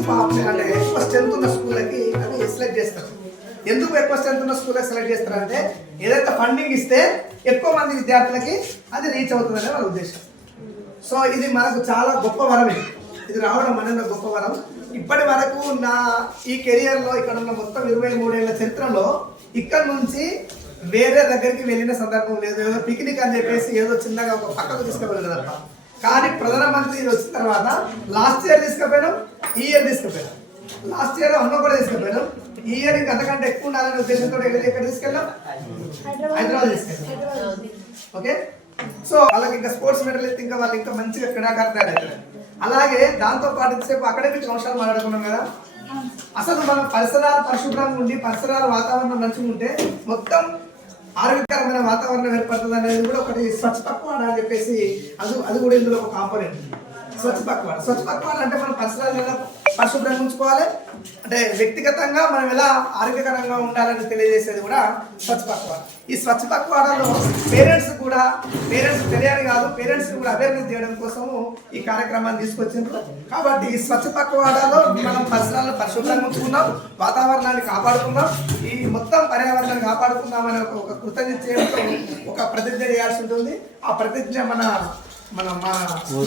మంచి పాపులర్ అంటే ఎక్కువ స్ట్రెంత్ ఉన్న స్కూళ్ళకి అది సెలెక్ట్ చేస్తారు? ఎందుకు ఎక్కువ స్ట్రెంత్ ఉన్న స్కూళ్ళకి సెలెక్ట్ చేస్తారంటే ఏదైతే ఫండింగ్ ఇస్తే ఎక్కువ మంది విద్యార్థులకి అది రీచ్ అవుతుందనే వాళ్ళ ఉద్దేశం. సో ఇది మనకు చాలా గొప్ప వరం ఇది. రావడం అనేది గొప్ప వరం. ఇప్పటి వరకు నా ఈ కెరియర్లో ఇక్కడ ఉన్న మొత్తం ఇరవై మూడేళ్ళ చరిత్రలో ఇక్కడ నుంచి వేరే దగ్గరికి వెళ్ళిన సందర్భం లేదు. ఏదో పిక్నిక్ అని చెప్పేసి ఏదో చిన్నగా ఒక పక్కకు తీసుకువెళ్ళలేదు తప్ప కానీ ప్రధానమంత్రి వచ్చిన తర్వాత లాస్ట్ ఇయర్ తీసుకుపోయినాం ఈ ఇయర్ తీసుకుపోయినాం. లాస్ట్ ఇయర్ అమ్మ కూడా తీసుకుపోయినాం. ఈ ఇయర్ ఇంకా అంతకంటే ఎక్కువ ఉండాలనే ఉద్దేశంతో ఎక్కడ ఎక్కడ తీసుకెళ్ళాం? హైదరాబాద్. తీసుకెళ్ళాం. ఓకే సో వాళ్ళకి ఇంకా స్పోర్ట్స్ మెడల్ ఇస్తే ఇంకా వాళ్ళు ఇంకా మంచిగా క్రీడాకారులు తయారవుతారు. అలాగే దాంతో పాటు సేపు అకాడమిక్ అంశాలు మాట్లాడుకున్నాం కదా? అసలు మన పరిసరాలు పరిశుభ్రంగా ఉండి పరిసరాల వాతావరణం మంచిగా ఉంటే మొత్తం ఆరోగ్యకరమైన వాతావరణం ఏర్పడుతుంది అనేది కూడా ఒకటి స్వచ్ఛ పక్వాడ అని చెప్పేసి అది అది కూడా ఇందులో ఒక కాంపోనెంట్ స్వచ్ఛ పక్వాడ. స్వచ్ఛ పక్వాడ అంటే మనం పరిసరాలు ఎలా పరిశుభ్రంగా ఉంచుకోవాలి? అంటే వ్యక్తిగతంగా మనం ఎలా ఆరోగ్యకరంగా ఉండాలని తెలియజేసేది కూడా స్వచ్ఛ పక్వాడ. ఈ స్వచ్ఛ పక్వాడలో పేరెంట్స్ కూడా పేరెంట్స్ తెలియాలి కాదు పేరెంట్స్ కూడా అవేర్నెస్ చేయడం కోసము ఈ కార్యక్రమాన్ని తీసుకొచ్చిండ్రు. కాబట్టి ఈ స్వచ్ఛ పక్వాడలో మనం పరిసరాలను పరిశుభ్రంగా ఉంచుకున్నాం వాతావరణాన్ని కాపాడుకుందాం ఈ మొత్తం పర్యావరణాన్ని కాపాడుకుందామని ఒక ఒక కృతజ్ఞత చేయడంతో ఒక ప్రతిజ్ఞ చేయాల్సి ఉంటుంది. ఆ ప్రతిజ్ఞ మన మన మా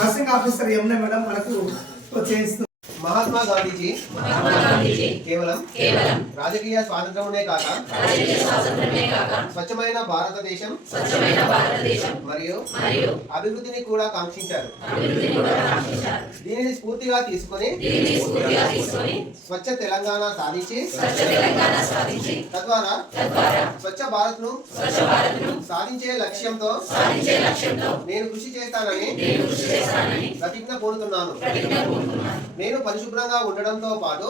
నర్సింగ్ ఆఫీసర్ యమున మేడం మనకు చేయిస్తుంది మహాత్మా గాంధీజీ. కేవలం రాజకీయ స్వాతంత్రమునే కాక స్వచ్ఛమైన భారతదేశం మరియు అభివృద్ధిని కూడా కాంక్షించారు. దీనిని స్ఫూర్తిగా తీసుకొని స్వచ్ఛ తెలంగాణ సాధించి తద్వారా స్వచ్ఛ భారత్ను సాధించే లక్ష్యంతో నేను కృషి చేస్తానని ప్రతిజ్ఞ కోరుతున్నాను. నేను పరిశుభ్రంగా ఉండడంతో పాటు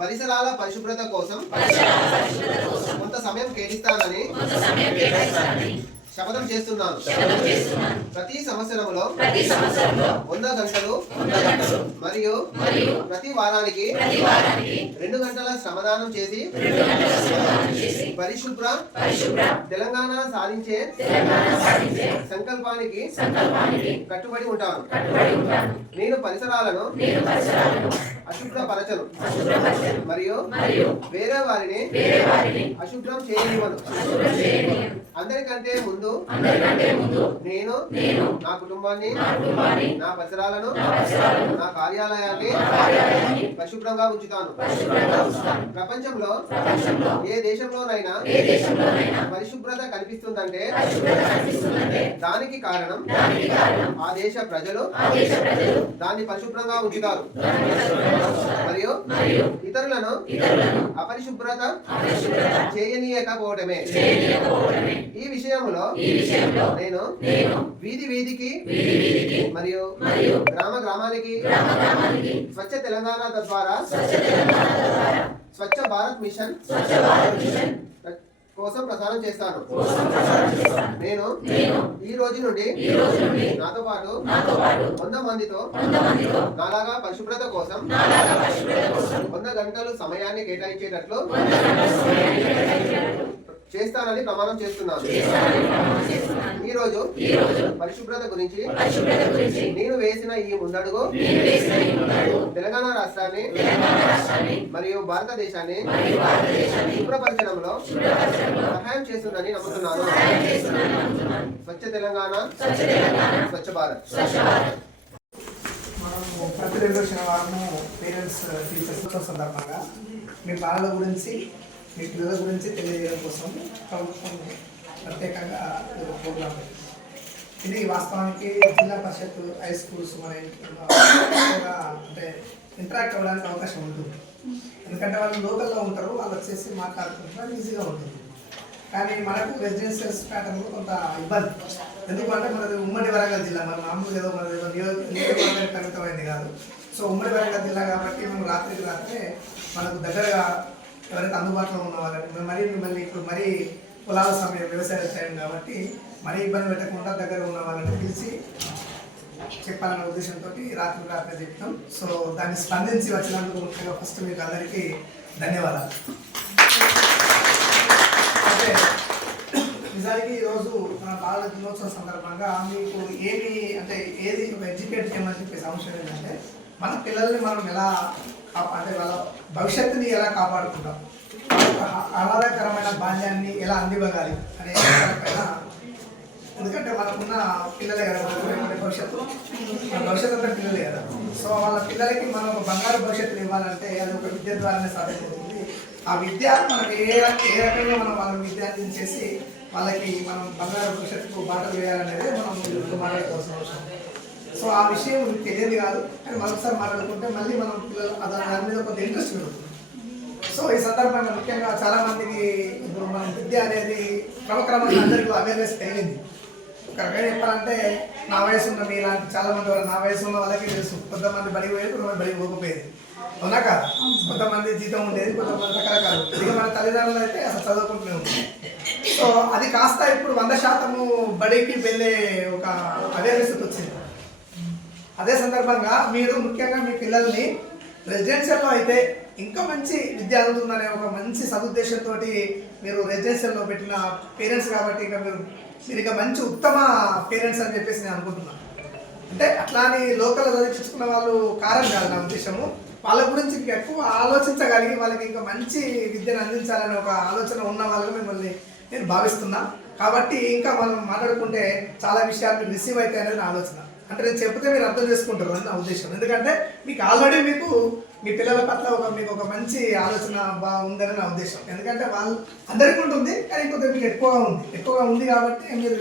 పరిసరాల పరిశుభ్రత కోసం కొంత సమయం కేటాయిస్తానని శపథం చేస్తున్నాను. ప్రతి సంవత్సరంలో వంద గంటలు మరియు ప్రతి వారానికి రెండు గంటల శ్రమదానం చేసి పరిశుభ్ర తెలంగాణ సాధించే సంకల్పానికి కట్టుబడి ఉంటాను. నేను పరిసరాలను అశుభ్రపరచను. మరియు వేరే వారిని అశుభ్రం చేయనివ్వను. అందరికంటే ముందు నేను నా కుటుంబాన్ని నా పరిసరాలను నా కార్యాలయాన్ని పరిశుభ్రంగా ఉంచుతాను. ప్రపంచంలో ఏ దేశంలోనైనా పరిశుభ్రత కనిపిస్తుందంటే దానికి కారణం ఆ దేశ ప్రజలు దాన్ని పరిశుభ్రంగా ఉంచుతారు. మరియు ఇతరులను అపరిశుభ్రత చేయనీయకపోవటమే ఈ విషయంలో నేను వీధి వీధికి మరియు గ్రామ గ్రామానికి స్వచ్ఛ తెలంగాణ తద్వారా స్వచ్ఛ భారత్ మిషన్ కోసం ప్రసారం చేస్తాను. నేను ఈ రోజు నుండి నాతో పాటు వంద మందితో నాలాగా పరిశుభ్రత కోసం వంద గంటలు సమయాన్ని కేటాయించేటట్లు చేస్తానని ప్రమాణం చేస్తున్నాను. ఈ రోజు పరిశుభ్రత గురించి నేను వేసిన ఈ ముందడుగు తెలంగాణ రాష్ట్రాన్ని మరియు భారతదేశాన్ని శుభ్రపరచడంలో సహాయం చేస్తుందని నమ్ముతున్నాను. స్వచ్ఛ తెలంగాణ స్వచ్ఛ భారత్. మనము ప్రతి రెండో శనివారము పేరెంట్స్ టీచర్స్ సందర్భంగా మీ బాలల గురించి మీ పిల్లల గురించి తెలియజేయడం కోసం ప్రభుత్వం ప్రత్యేకంగా ఒక ప్రోగ్రాం ఇది వాస్తవానికి జిల్లా పరిషత్ హై స్కూల్స్ మన అంటే ఇంటరాక్ట్ అవ్వడానికి అవకాశం ఉంటుంది. ఎందుకంటే వాళ్ళు లోకల్లో ఉంటారు వాళ్ళు వచ్చేసి మాట్లాడుకుంటారు ఈజీగా ఉంటుంది. కానీ మనకు రెసిడెన్షియల్స్ ప్యాటర్న్లో కొంత ఇబ్బంది. ఎందుకంటే మనది ఉమ్మడి వరంగల్ జిల్లా మన మామూలు ఏదో మన ఏదో నియోజకవర్గానికి పరిమితమైంది కాదు. సో ఉమ్మడి వరంగల్ జిల్లా కాబట్టి మనం రాత్రికి రాత్రే మనకు దగ్గరగా ఎవరైతే అందుబాటులో ఉన్న వాళ్ళని మరీ మిమ్మల్ని ఇప్పుడు మరీ కులాల సమయం వ్యవసాయ టైం కాబట్టి మరీ ఇబ్బంది పెట్టకుండా దగ్గర ఉన్న వాళ్ళని పిలిచి చెప్పాలనే ఉద్దేశంతో రాత్రి రాత్రి చెప్తాం. సో దాన్ని స్పందించి వచ్చినందుకు ముఖ్యంగా ఫస్ట్ మీకు అందరికీ ధన్యవాదాలు. అయితే నిజానికి ఈరోజు మన బాల దినోత్సవం సందర్భంగా మీకు ఏమి అంటే ఏది ఎడ్యుకేట్ చేయమని చెప్పేసి అంశం ఏంటంటే మన పిల్లల్ని మనం ఎలా అంటే వాళ్ళ భవిష్యత్తుని ఎలా కాపాడుకుంటాం? ఆహ్లాదకరమైన బాల్యాన్ని ఎలా అందివ్వగాలి అనే పైన ఎందుకంటే మనకున్న పిల్లలే కదా మనకు భవిష్యత్తు. మన భవిష్యత్తు అంతా పిల్లలే కదా. సో వాళ్ళ పిల్లలకి మనం ఒక బంగారు భవిష్యత్తుని ఇవ్వాలంటే అది ఒక విద్య ద్వారానే సాధ్యమవుతుంది. ఆ విద్య మనకి ఏ ఏ రకంగా మనం వాళ్ళ విద్య అందించేసి వాళ్ళకి మనం బంగారు భవిష్యత్తుకు బాటలు వేయాలనేది మనం మాట్లాడుకోవాల్సిన అవసరం. సో ఆ విషయం మీకు తెలియదు కాదు. కానీ మరొకసారి మాట్లాడుకుంటే మళ్ళీ మనం పిల్లలు దాని మీద కొంత ఇంట్రెస్ట్ పెరుగుతుంది. సో ఈ సందర్భంగా ముఖ్యంగా చాలా మందికి ఇప్పుడు మన విద్య అనేది క్రమక్రమంగా అందరికీ అవేర్నెస్ పెరిగింది. ఒక రకంగా చెప్పాలంటే నా వయసు ఉన్న మీ ఇలాంటి చాలా మంది వాళ్ళు నా వయసు ఉన్న వాళ్ళకి తెలుసు. కొంతమంది బడికి పోయేది కొంతమంది బడికి పోకపోయేది అవునా కాదు? కొంతమంది జీతం ఉండేది కొంతమంది రకరకాలు. ఇక మన తల్లిదండ్రులు అయితే అసలు చదువుకుంటూనే ఉంటుంది సో అది కాస్త ఇప్పుడు వంద శాతము బడికి వెళ్ళే ఒక అవేర్నెస్ వచ్చింది. అదే సందర్భంగా మీరు ముఖ్యంగా మీ పిల్లల్ని రెసిడెన్షియల్లో అయితే ఇంకా మంచి విద్య అందుతుందనే ఒక మంచి సదుద్దేశంతో మీరు రెసిడెన్షియల్లో పెట్టిన పేరెంట్స్ కాబట్టి ఇంకా మీరు మీరు ఇక మంచి ఉత్తమ పేరెంట్స్ అని చెప్పేసి నేను అనుకుంటున్నాను అంటే అట్లా అని లోకల్ చదివించుకున్న వాళ్ళు కారణం కాదు నా ఉద్దేశము. వాళ్ళ గురించి ఎక్కువ ఆలోచించగలిగి వాళ్ళకి ఇంకా మంచి విద్యను అందించాలనే ఒక ఆలోచన ఉన్న వాళ్ళని మిమ్మల్ని నేను భావిస్తున్నా. కాబట్టి ఇంకా మనం మాట్లాడుకుంటే చాలా విషయాలు రిసీవ్ అవుతాయి అనేది నా ఆలోచన. అంటే నేను చెప్తే మీరు అర్థం చేసుకుంటారు అని నా ఉద్దేశం. ఎందుకంటే మీకు ఆల్రెడీ మీకు మీ పిల్లల పట్ల ఒక మీకు ఒక మంచి ఆలోచన బా ఉందని నా ఉద్దేశం. ఎందుకంటే వాళ్ళు అందరికీ ఉంటుంది కానీ కొంచెం మీకు ఎక్కువగా ఉంది. ఎక్కువగా ఉంది కాబట్టి మీరు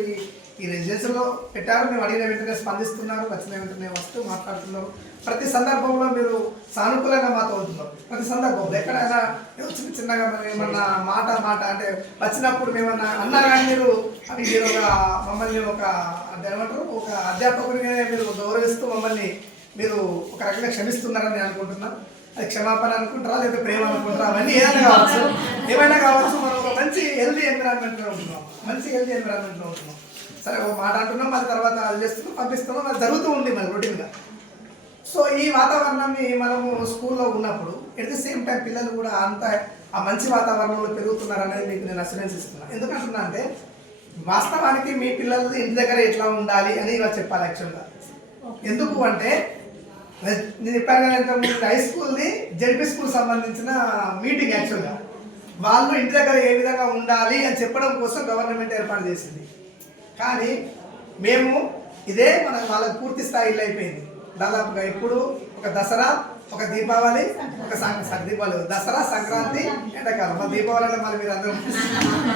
ఈ రెసిడెన్సీలో పెట్టారు. మేము అడిగిన వెంటనే స్పందిస్తున్నారు. వచ్చిన వెంటనే వస్తూ మాట్లాడుతున్నారు ప్రతి సందర్భంలో మీరు సానుకూలంగా మాతో ఉంటున్నారు ప్రతి సందర్భంలో ఎక్కడైనా చిన్న చిన్నగా మరి ఏమన్నా మాట మాట అంటే వచ్చినప్పుడు మేమన్నా అన్నా కానీ మీరు అవి మీరు ఒక మమ్మల్ని ఒక అంటే ఏమంటారు? ఒక అధ్యాపకుడిగానే మీరు గౌరవిస్తూ మమ్మల్ని మీరు ఒక రకంగా క్షమిస్తున్నారని నేను అనుకుంటున్నా. అది క్షమాపణ అనుకుంటారా? లేదా ప్రేమ అనుకుంటారా? అవన్నీ ఏదైనా కావచ్చు. ఏమైనా కావచ్చు. మనం ఒక మంచి హెల్దీ ఎన్విరాన్మెంట్లో ఉంటున్నాం. మంచి హెల్దీ ఎన్విరాన్మెంట్లో ఉంటున్నాం. సరే ఒక మాట అంటున్నాం మరి తర్వాత అది చేస్తున్నాం పంపిస్తున్నాం అది జరుగుతూ ఉంది మరి రొటీన్గా సో ఈ వాతావరణాన్ని మనము స్కూల్లో ఉన్నప్పుడు ఎట్ ది సేమ్ టైం పిల్లలు కూడా అంత ఆ మంచి వాతావరణంలో పెరుగుతున్నారు అనేది మీకు నేను అసూరెన్స్ ఇస్తున్నాను. ఎందుకంటున్నా అంటే వాస్తవానికి మీ పిల్లలు ఇంటి దగ్గర ఎట్లా ఉండాలి అని ఇలా చెప్పాలి యాక్చువల్గా ఎందుకు అంటే నేను చెప్పాను కదా ఇంతకుముందు హై స్కూల్ది జడ్పీ స్కూల్ సంబంధించిన మీటింగ్ యాక్చువల్గా వాళ్ళు ఇంటి దగ్గర ఏ విధంగా ఉండాలి అని చెప్పడం కోసం గవర్నమెంట్ ఏర్పాటు చేసింది. కానీ మేము ఇదే మన వాళ్ళకి పూర్తి స్థాయిలో అయిపోయింది. దాదాపుగా ఇప్పుడు ఒక దసరా ఒక దీపావళి ఒక సం- దీపావళి దసరా సంక్రాంతి ఎండాకాలం. మా దీపావళి అంటే మరి మీరు అందరూ.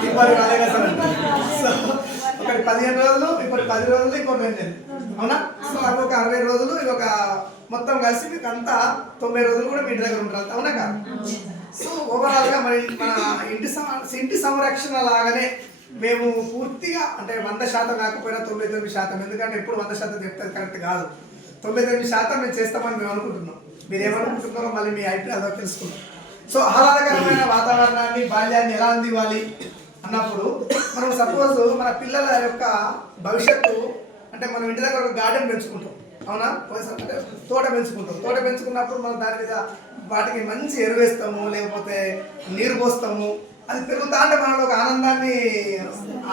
దీపావళి రాలే కదా సార్ సో ఒకటి పదిహేను రోజులు ఇప్పుడు పది రోజులు ఇంకోటి రెండు అవునా? సో అవి ఒక అరవై రోజులు ఇవి ఒక మొత్తం కలిసి మీకు అంతా తొంభై రోజులు కూడా మీ ఇంటి దగ్గర ఉంటారు అవునా కాదు? సో ఓవరాల్గా మరి మన ఇంటి సం- ఇంటి సంరక్షణ లాగానే మేము పూర్తిగా అంటే వంద శాతం కాకపోయినా తొంభై తొమ్మిది శాతం ఎందుకంటే ఎప్పుడు వంద శాతం చెప్తారు కరెక్ట్ కాదు. తొంభై తొమ్మిది శాతం మేము చేస్తామని మేము అనుకుంటున్నాం. మీరు ఏమనుకుంటున్నారో మళ్ళీ మీ అభిప్రాయాలు తెలుసుకున్నాం సో ఆహ్లాదకరమైన వాతావరణాన్ని బాల్యాన్ని ఎలా అందివ్వాలి అన్నప్పుడు మనం సపోజ్ మన పిల్లల యొక్క భవిష్యత్తు అంటే మనం ఇంటి దగ్గర ఒక గార్డెన్ పెంచుకుంటాం. అవునా? అంటే తోట పెంచుకుంటాం. తోట పెంచుకున్నప్పుడు మనం దాని మీద వాటికి మంచి ఎరువేస్తాము లేకపోతే నీరు పోస్తాము. అది పెరుగుతా అంటే మనలో ఒక ఆనందాన్ని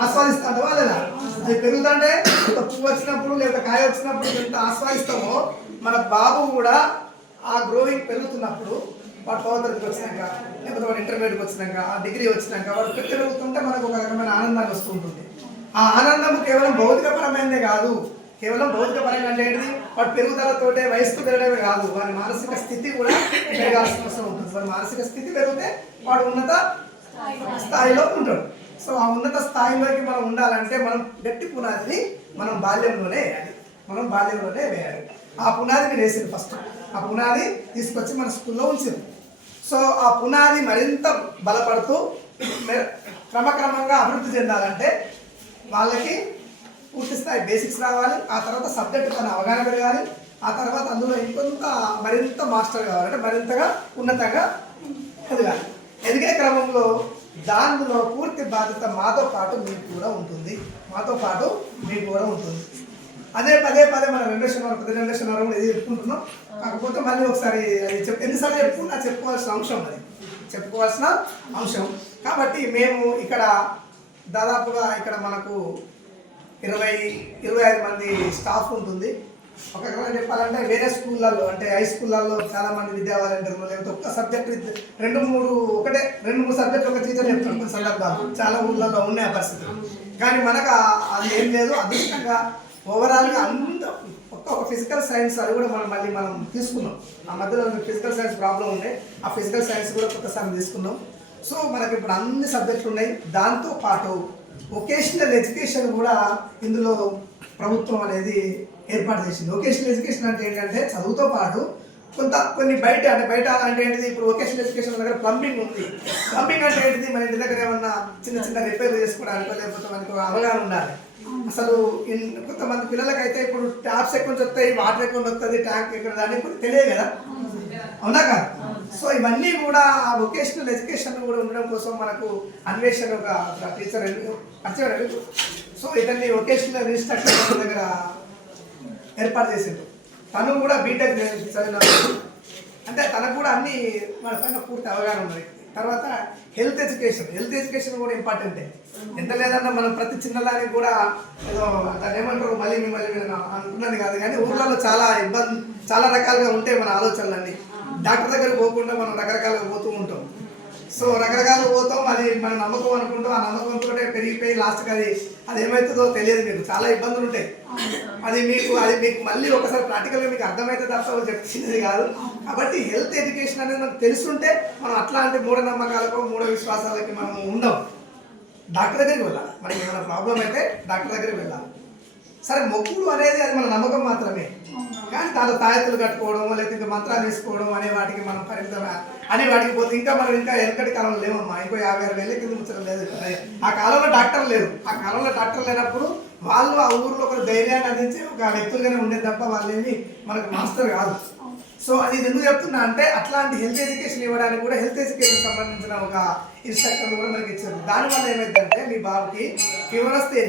ఆస్వాదిస్తాంటావా లేదా? అది పెరుగుతుంటే ఒక పువ్వు వచ్చినప్పుడు లేదా కాయ వచ్చినప్పుడు ఎంత ఆస్వాదిస్తామో మన బాబు కూడా ఆ గ్రోయింగ్ పెరుగుతున్నప్పుడు వాడు పదవ వచ్చినాక లేకపోతే వాడు ఇంటర్మీడియట్కి వచ్చినాక ఆ డిగ్రీ వచ్చినాక వాడు పెరుగుతుంటే మనకు ఒక రకమైన ఆనందాన్ని వస్తుంటుంది. ఆ ఆనందం కేవలం భౌతికపరమైనదే కాదు. కేవలం భౌతికపరంగా అంటే ఏంటిది? వాడు పెరుగుదలతోటే వయస్సు పెరగడమే కాదు. వారి మానసిక స్థితి కూడా పెరగాల్సిన అవసరం ఉంటుంది. వారి మానసిక స్థితి పెరిగితే వాడు ఉన్నత స్థాయిలో ఉంటాడు సో ఆ ఉన్నత స్థాయిలోకి మనం ఉండాలంటే మనం గట్టి పునాదిని మనం బాల్యంలోనే వేయాలి. మనం బాల్యంలోనే వేయాలి. ఆ పునాది మీరు వేసింది ఫస్ట్. ఆ పునాది తీసుకొచ్చి మన స్కూల్లో ఉంచింది. సో ఆ పునాది మరింత బలపడుతూ క్రమక్రమంగా అభివృద్ధి చెందాలంటే వాళ్ళకి పూర్తి స్థాయి బేసిక్స్ రావాలి. ఆ తర్వాత సబ్జెక్ట్ పైన అవగాహన పెరగాలి. ఆ తర్వాత అందులో ఇంకొంత మరింత మాస్టర్ కావాలంటే మరింతగా ఉన్నతంగా ఎదగాలి. ఎదిగే క్రమంలో దానిలో పూర్తి బాధ్యత మాతో పాటు మీకు కూడా ఉంటుంది. మాతో పాటు మీకు కూడా ఉంటుంది. అదే పదే పదే మన రెండు వరకు పది రెండు శనివారం కూడా ఇది చెప్పుకుంటున్నాం. కాకపోతే మళ్ళీ ఒకసారి అది చెప్ ఎన్నిసార్లు చెప్పుకున్నా చెప్పుకోవాల్సిన అంశం అది. చెప్పుకోవాల్సిన అంశం. కాబట్టి మేము ఇక్కడ దాదాపుగా ఇక్కడ మనకు ఇరవై ఇరవై ఐదు మంది స్టాఫ్ ఉంటుంది. ఒక రకంగా చెప్పాలంటే వేరే స్కూళ్ళల్లో అంటే హై స్కూళ్ళల్లో చాలా మంది విద్యా వాలంటీర్లు లేకపోతే ఒక్క సబ్జెక్ట్ రెండు మూడు ఒకటే రెండు మూడు సబ్జెక్టులు ఒక టీచర్ చెప్తారు కొన్ని సందర్భాలు చాలా ఊళ్ళల్లో ఉన్నాయి ఆ పరిస్థితులు. కానీ మనకు అది ఏం లేదు. అదృష్టంగా ఓవరాల్గా అంత ఒక్క ఒక ఫిజికల్ సైన్స్ అది కూడా మనం మళ్ళీ మనం తీసుకున్నాం. ఆ మధ్యలో ఫిజికల్ సైన్స్ ప్రాబ్లం ఉండే. ఆ ఫిజికల్ సైన్స్ కూడా కొత్తసారి తీసుకున్నాం. సో మనకి ఇప్పుడు అన్ని సబ్జెక్టులు ఉన్నాయి. దాంతో పాటు వొకేషనల్ ఎడ్యుకేషన్ కూడా ఇందులో ప్రభుత్వం అనేది ఏర్పాటు చేసింది. వొకేషనల్ ఎడ్యుకేషన్ అంటే ఏంటంటే చదువుతో పాటు కొంత కొన్ని బయట అంటే బయట అంటే ఏంటిది? ఇప్పుడు వొకేషనల్ ఎడ్యుకేషన్ దగ్గర ప్లంబింగ్ ఉంది. ప్లంబింగ్ అంటే ఏంటిది? మన ఇంటి దగ్గర ఏమన్నా చిన్న చిన్న రిపేర్ చేసుకోవడానికి లేకపోతే మనకు అవగాహన ఉండాలి. అసలు కొంతమంది పిల్లలకైతే ఇప్పుడు ట్యాప్స్ ఎక్కువ నుంచి వస్తాయి వాటర్ ఎక్కువ వస్తుంది ట్యాంక్ ఎక్కడ దాన్ని ఇప్పుడు తెలియదు కదా? అవునా కదా? సో ఇవన్నీ కూడా ఆ వొకేషనల్ ఎడ్యుకేషన్ కూడా ఉండడం కోసం మనకు అన్వేషణ ఒక టీచర్ పరిచయం సో ఇతన్ని వొకేషనల్ ఇన్స్ట్రక్టర్ దగ్గర ఏర్పాటు చేసిండు తను కూడా బీటెక్ చదివిన అంటే తనకు కూడా అన్ని మన పైన పూర్తి అవగాహన ఉన్నది. తర్వాత హెల్త్ ఎడ్యుకేషన్ హెల్త్ ఎడ్యుకేషన్ కూడా ఇంపార్టెంటే ఎంత లేదన్నా మనం ప్రతి చిన్నదానికి కూడా ఏదో ఏమంటారు మళ్ళీ మిమ్మల్ని మీద అనుకున్నది కాదు. కానీ ఊర్లలో చాలా ఇబ్బంది చాలా రకాలుగా ఉంటాయి మన ఆలోచనలన్నీ. డాక్టర్ దగ్గర పోకుండా మనం రకరకాలుగా పోతూ ఉంటాం. సో రకరకాలుగా పోతాం. అది మన నమ్మకం అనుకుంటాం. ఆ నమ్మకంతో పెరిగిపోయి లాస్ట్కి అది అది ఏమవుతుందో తెలియదు మీకు. చాలా ఇబ్బందులు ఉంటాయి. అది మీకు అది మీకు మళ్ళీ ఒకసారి ప్రాక్టికల్గా మీకు అర్థమైతే తప్ప చెప్తున్నది కాదు. కాబట్టి హెల్త్ ఎడ్యుకేషన్ అనేది మనకు తెలుసుంటే మనం అట్లాంటి మూఢనమ్మకాలకు మూఢ విశ్వాసాలకి మనం ఉండం. డాక్టర్ దగ్గరికి వెళ్ళాలి. మనకి ఏమైనా ప్రాబ్లం అయితే డాక్టర్ దగ్గరికి వెళ్ళాలి. సరే మొక్కులు అనేది అది మన నమ్మకం మాత్రమే. కానీ దాంట్లో తాయెత్తులు కట్టుకోవడం లేకపోతే ఇంకా మంత్రాలు వేసుకోవడం అనే వాటికి మనం పరిమితం అనే వాటికి పోతే ఇంకా మనం ఇంకా ఎక్కడి కాలంలో లేవమ్మా. ఇంకో యాభై ఆరు వేల కింద ముచ్చడం లేదు ఆ కాలంలో డాక్టర్ లేరు. ఆ కాలంలో డాక్టర్ లేనప్పుడు వాళ్ళు ఆ ఊర్లో ఒక ధైర్యాన్ని అందించి ఒక వ్యక్తులుగానే ఉండే తప్ప వాళ్ళేమి మనకు మాస్టర్ కాదు. సో అది ఎందుకు చెప్తున్నా అంటే అట్లాంటి హెల్త్ ఎడ్యుకేషన్ ఇవ్వడానికి కూడా హెల్త్ ఎడ్యుకేషన్ సంబంధించిన ఒక ఇన్స్ట్రక్టర్ కూడా మనకి ఇచ్చారు. దానివల్ల ఏమైందంటే మీ బాబుకి ఫీవర్ వస్తే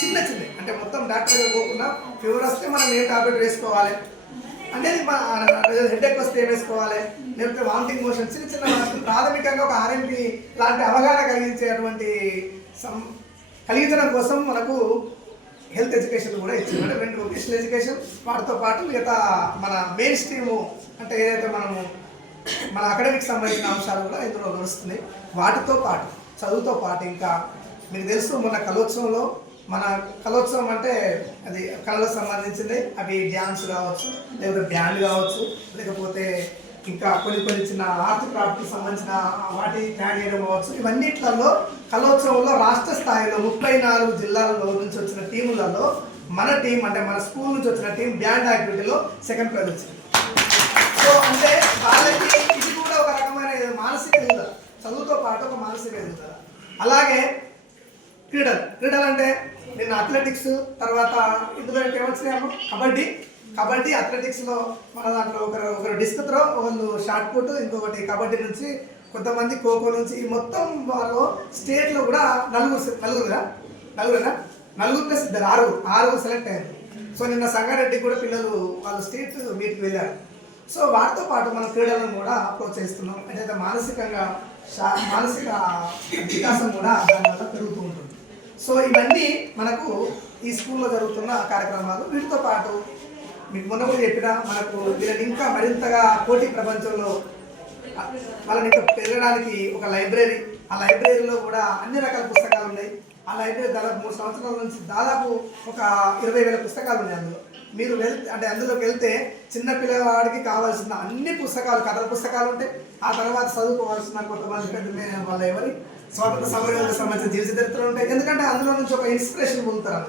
చిన్న చిన్న అంటే మొత్తం డాక్టర్ పోకుండా ఫీవర్ వస్తే మనం ఏ టాబ్లెట్ వేసుకోవాలి? అనేది మన హెడ్ ఎక్ వస్తే ఏం వేసుకోవాలి? లేకపోతే వామిటింగ్ మోషన్ చిన్న చిన్న ప్రాథమికంగా ఒక ఆర్ఎంపి లాంటి అవగాహన కలిగించేటువంటి సం కలిగించడం కోసం మనకు హెల్త్ ఎడ్యుకేషన్ కూడా ఇచ్చింది. అంటే రెండు వొకేషనల్ ఎడ్యుకేషన్ వాటితో పాటు మిగతా మన మెయిన్ స్ట్రీము అంటే ఏదైతే మనము మన అకాడమిక్ సంబంధించిన అంశాలు కూడా ఇందులో నడుస్తున్నాయి. వాటితో పాటు చదువుతో పాటు ఇంకా మీకు తెలుసు మన కలోత్సవంలో మన కళోత్సవం అంటే అది కళలకు సంబంధించింది అవి డ్యాన్స్ కావచ్చు లేకపోతే బ్యాండ్ కావచ్చు లేకపోతే ఇంకా కొన్ని కొన్ని చిన్న ఆర్ట్ క్రాఫ్ట్కి సంబంధించిన వాటి తయారు చేయడం కావచ్చు. ఇవన్నిట్లలో కళోత్సవంలో రాష్ట్ర స్థాయిలో ముప్పై నాలుగు జిల్లాలలో నుంచి వచ్చిన టీములలో మన టీం అంటే మన స్కూల్ నుంచి వచ్చిన టీం బ్యాండ్ యాక్టివిటీలో సెకండ్ ప్రైజ్ వచ్చింది. సో అంటే వాళ్ళకి ఇది కూడా ఒక రకమైన మానసిక ఎదుగుదల చదువుతో పాటు ఒక మానసిక ఎదుగుదల అలాగే క్రీడలు. క్రీడలు అంటే నేను అథ్లెటిక్స్ తర్వాత ఇందులో ఏమొచ్చినాయేమో కబడ్డీ. కబడ్డీ అథ్లెటిక్స్లో మన దాంట్లో ఒకరు ఒకరు డిస్క్ త్రో ఒకరు షార్ట్ పుట్ ఇంకొకటి కబడ్డీ నుంచి కొంతమంది ఖోఖో నుంచి ఈ మొత్తం వాళ్ళు స్టేట్లో కూడా నలుగురు నలుగురురా? నలుగురురా నలుగురు ప్లస్ ఇద్దరు ఆరుగురు. ఆరుగురు సెలెక్ట్ అయ్యారు. సో నిన్న సంగారెడ్డి కూడా పిల్లలు వాళ్ళు స్టేట్ మీట్కి వెళ్ళారు. సో వాటితో పాటు మన క్రీడలను కూడా ప్రోత్సహిస్తున్నాం అదే మానసికంగా మానసిక వికాసం కూడా దానివల్ల పెరుగుతుంది సో ఇవన్నీ మనకు ఈ స్కూల్లో జరుగుతున్న కార్యక్రమాలు. వీటితో పాటు మీకు మొన్న కూడా చెప్పిన మనకు వీళ్ళని ఇంకా మరింతగా పోటీ ప్రపంచంలో వాళ్ళని ఇంకా పెరగడానికి ఒక లైబ్రరీ ఆ లైబ్రరీలో కూడా అన్ని రకాల పుస్తకాలు ఉన్నాయి. ఆ లైబ్రరీ దాదాపు మూడు సంవత్సరాల నుంచి దాదాపు ఒక ఇరవై వేల పుస్తకాలు ఉన్నాయి అందులో. మీరు వెళ్తే అంటే అందులోకి వెళ్తే చిన్న పిల్లవాడికి కావాల్సిన అన్ని పుస్తకాలు కథల పుస్తకాలు ఉంటాయి. ఆ తర్వాత చదువుకోవాల్సిన కొంతమంది పెద్ద వాళ్ళ ఎవరి? స్వాతంత్ర సమరయోధులకు సంబంధించిన జీవిత చరిత్రలు ఉంటాయి. ఎందుకంటే అందులో నుంచి ఒక ఇన్స్పిరేషన్ పొందుతారు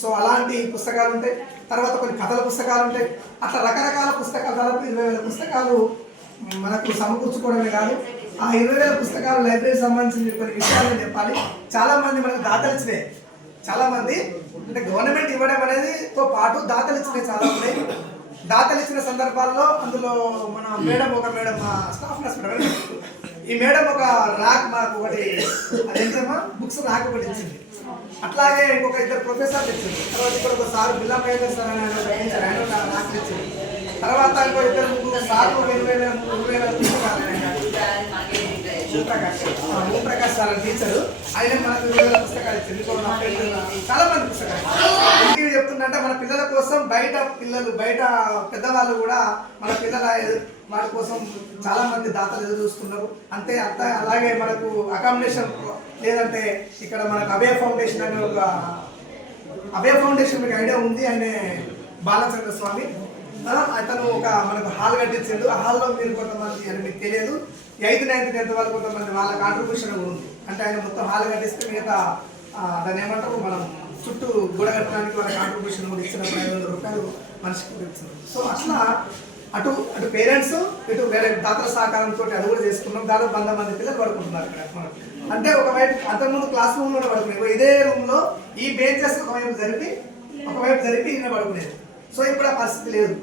సో అలాంటి పుస్తకాలు ఉంటాయి. తర్వాత కొన్ని కథల పుస్తకాలు ఉంటాయి. అట్లా రకరకాల పుస్తకాలు దాదాపు ఇరవై వేల పుస్తకాలు మనకు సమకూర్చుకోవడమే కాదు. ఆ ఇరవై వేల పుస్తకాలు లైబ్రరీ సంబంధించిన కొన్ని విషయాలు చెప్పాలి. చాలామంది మనకు దాతలిచ్చినాయి చాలామంది అంటే గవర్నమెంట్ ఇవ్వడం అనేది తో పాటు దాతలు ఇచ్చినాయి చాలా ఉన్నాయి దాతలు ఇచ్చిన సందర్భాల్లో అందులో మన మేడం ఒక మేడం మా స్టాఫ్ నర్స్ ఈ మేడం ఒక ర్యాక్ మాకు ఒకటి అదేంటమ్మా? బుక్స్ ర్యాక్ ఒకటి ఇచ్చింది. అట్లాగే ఇంకొక ఇద్దరు ప్రొఫెసర్లు ఇచ్చింది తర్వాత ఇక్కడ ఒక సార్ బిల్లా పైన సార్ అని ఆయన తెచ్చింది ఆయన ఒక ర్యాక్ ఇచ్చింది తర్వాత ఇంకో ఇద్దరు ముగ్గురు సార్ ఒక ఇరవై వేల మూడు వేల పుస్తకాలు ఆయన సార్. టీచరు ఆయన మనకు పుస్తకాలు ఇచ్చింది చాలా మంది పుస్తకాలు కోసం బయట పిల్లలు బయట పెద్దవాళ్ళు కూడా మన పిల్లల మన కోసం చాలా మంది దాతలు ఎదురు చూస్తున్నారు. అంతే అంత అలాగే మనకు అకామిడేషన్ లేదంటే ఇక్కడ మనకు అభయ ఫౌండేషన్ అనే ఒక అభయ ఫౌండేషన్ మీకు ఐడియా ఉంది అనే బాలచంద్ర స్వామి. అతను ఒక మనకు హాల్ కట్టించాడు. ఆ హాల్లో మీరు కొంతమంది అని మీకు తెలియదు ఎయిత్ నైన్త్ టెన్త్ వాళ్ళు కొంతమంది వాళ్ళ కాంట్రిబ్యూషన్ ఉంది. అంటే ఆయన మొత్తం హాల్ కట్టిస్తే మిగతా దాన్ని ఏమంటారు మనం చుట్టూ గోడ కట్టడానికి వాళ్ళ కాంట్రిబ్యూషన్ కూడా ఇచ్చిన ఐదు వందల రూపాయలు మనిషికి కూడా సో అట్లా అటు అటు పేరెంట్స్ ఇటు వేరే దాతల సహకారంతో అది కూడా చేసుకున్నాం. దాదాపు వంద మంది పిల్లలు పడుకుంటున్నారు ఇక్కడ అంటే ఒకవైపు అంతకుముందు క్లాస్ రూమ్లో పడుకునేది. ఇదే రూమ్లో ఈ బెంచెస్ ఒకవైపు జరిపి ఒకవైపు జరిపి ఈయన పడుకునేది. సో ఇప్పుడు ఆ పరిస్థితి లేదు.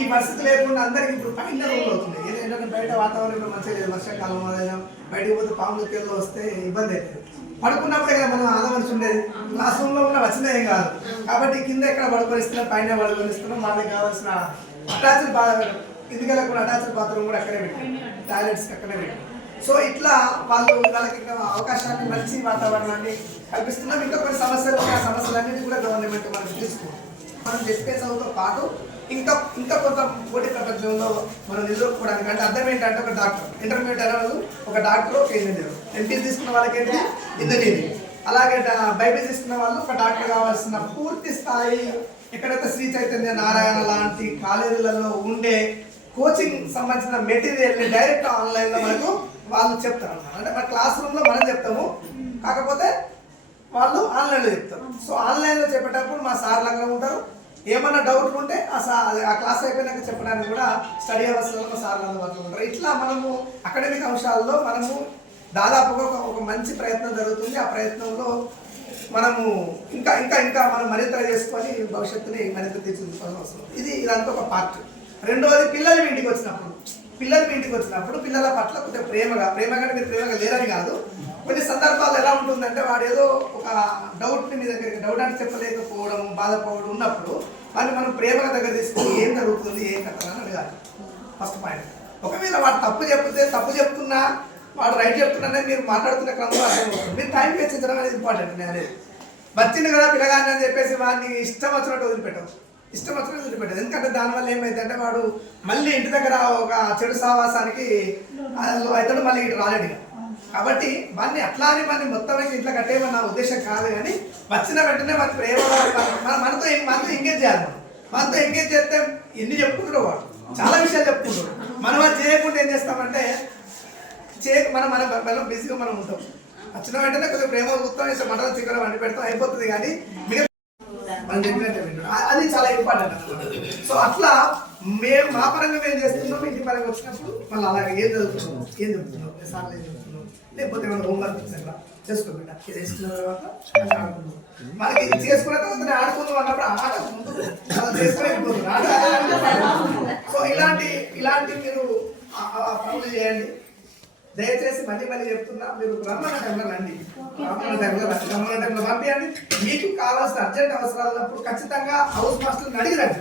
ఈ పరిస్థితి లేకుండా అందరికి ఇప్పుడు పైన రూమ్ అవుతుంది ఏదైనా బయట వాతావరణం మంచిగా లేదు. వర్షాకాలం అదైనా బయటకు పోతే పాములు తేళ్ళు వస్తే ఇబ్బంది అవుతుంది పడుకున్నప్పుడే కదా మనం ఆదమనిసి ఉండేది క్లాస్ రూమ్లో కూడా వచ్చినా ఏం కాదు. కాబట్టి కింద ఎక్కడ పడుకొనిస్తున్నాం పైన పడుకొనిస్తున్నాం వాళ్ళకి కావాల్సిన అటాచ్డ్ బా ఇందుకల్లా కూడా అటాచ్డ్ బాత్రూమ్ కూడా అక్కడే పెట్టాం. టాయిలెట్స్ అక్కడే పెట్టాం. సో ఇట్లా వాళ్ళు వాళ్ళకి ఇంకా అవకాశాన్ని మంచి వాతావరణాన్ని కల్పిస్తున్నాం ఇంకా కొన్ని సమస్యలు. ఆ సమస్యలన్నిటి కూడా గవర్నమెంట్ మనకు తీసుకుంటుంది మనం చెప్పే చదువుతో పాటు ఇంకా ఇంకా కొంత పోటీ ప్రపంచంలో మనం ఎదుర్కోవడానికి అంటే అర్థం ఏంటంటే ఒక డాక్టర్ ఇంటర్మీడియట్ అయిన వాళ్ళు ఒక డాక్టర్ ఒక ఇంజనీర్ ఎంపీస్ తీసుకున్న వాళ్ళకైతే ఏంటి అలాగే బైబిల్ తీసుకున్న వాళ్ళు ఒక డాక్టర్ కావాల్సిన పూర్తి స్థాయి ఎక్కడైతే శ్రీ చైతన్య నారాయణ లాంటి కాలేజీలలో ఉండే కోచింగ్ సంబంధించిన మెటీరియల్ని డైరెక్ట్ ఆన్లైన్లో మనకు వాళ్ళు చెప్తారు అన్నమాట అంటే మన క్లాస్ రూమ్లో మనం చెప్తాము. కాకపోతే వాళ్ళు ఆన్లైన్లో చెప్తారు. సో ఆన్లైన్లో చెప్పేటప్పుడు మా సార్లు అక్కడ ఉంటారు. ఏమన్నా డౌట్లు ఉంటే ఆ సార్ ఆ క్లాస్ అయిపోయినాక చెప్పడానికి కూడా స్టడీ అవర్స్లో మా సార్లు అందుబాటులో ఉంటారు. ఇట్లా మనము అకాడమిక్ అంశాల్లో మనము దాదాపుగా ఒక మంచి ప్రయత్నం జరుగుతుంది. ఆ ప్రయత్నంలో మనము ఇంకా ఇంకా ఇంకా మనం మరింత చేసుకొని భవిష్యత్తుని మరింత తీర్చిదిద్దుకోవాల్సిన అవసరం ఇది ఇదంతా ఒక పార్ట్. రెండవది పిల్లలు ఇంటికి వచ్చినప్పుడు. పిల్లలు ఇంటికి వచ్చినప్పుడు పిల్లల పట్ల కొంచెం ప్రేమగా ప్రేమగా కంటే మీరు ప్రేమగా లేరని కాదు. కొన్ని సందర్భాల్లో ఎలా ఉంటుందంటే వాడు ఏదో ఒక డౌట్ని మీ దగ్గరికి డౌట్ అని చెప్పలేకపోవడం బాధపోవడం ఉన్నప్పుడు వాడిని మనం ప్రేమగా దగ్గర తీసుకుని ఏం జరుగుతుంది ఏం కథ అని అడగాలి. First point. ఒకవేళ వాడు తప్పు చెప్తే తప్పు చెప్తున్నా వాడు రైట్ చెప్తున్నానే మీరు మాట్లాడుతున్న క్రమంలో అర్థమవుతుంది మీరు టైం వెచ్చించడం అనేది ఇంపార్టెంట్ నేను. అనేది వచ్చింది కదా పిల్లగాని అని చెప్పేసి వాడిని ఇష్టం వచ్చినట్టు వదిలిపెట్టవు. ఇష్టం వచ్చినట్టు వదిలిపెట్టదు. ఎందుకంటే దానివల్ల ఏమైందంటే వాడు మళ్ళీ ఇంటి దగ్గర ఒక చెడు సావాసానికి అయితే మళ్ళీ ఇటు రాలేడు కాబట్టి వాడిని అట్లా అని మన మొత్తం ఇంట్లో కట్టేయమని నా ఉద్దేశం కాదు కానీ వచ్చిన వెంటనే మన ప్రేమ మన మనతో మనతో ఎంగేజ్ చేయాలి మనతో ఎంగేజ్ చేస్తే ఎన్ని చెప్పుకుంటాడు వాడు. చాలా విషయాలు చెప్పుకుంటాడు. మనం అది చేయకుండా ఏం చేస్తామంటే చేయక మనం మన మనం బిజీగా మనం ఉంటాం. వచ్చిన వెంటనే కొంచెం ప్రేమ కూర్తాం ఇట్లా మటన్ చికెన్ వండి పెడతాం అయిపోతుంది కానీ మిగతా మనం చెప్పినట్టే అది చాలా ఇంపార్టెంట్ అనమాట సో అట్లా మేము మా పరంగా మేము చేస్తున్నాం ఇంటి పరంగా వచ్చినప్పుడు మళ్ళీ అలాగే ఏం చదువుతున్నాం ఏం చెప్తున్నాం సార్లు ఏం చెప్తున్నాం లేకపోతే ఏమైనా హోంవర్క్ ఇచ్చారా చేసుకో బిడ్డ ఇది తర్వాత ఆడుకుందాం. మనకి ఇది చేసుకున్న తర్వాత నేను ఆడుకుందాం అన్నప్పుడు ఆట ఉంటుంది అలా ఆట సో ఇలాంటి ఇలాంటి మీరు ఆ- పనులు చేయండి. దయచేసి మళ్ళీ మళ్ళీ చెప్తున్నా మీరు రమ్మన్న టైంలో రండి రమ్మన్న టైంలో రండి రమ్మన్న టైంలో పంపించండి మీకు కావాల్సిన అర్జెంట్ అవసరాలు ఉన్నప్పుడు ఖచ్చితంగా హౌస్ మాస్టర్ని అడిగి రండి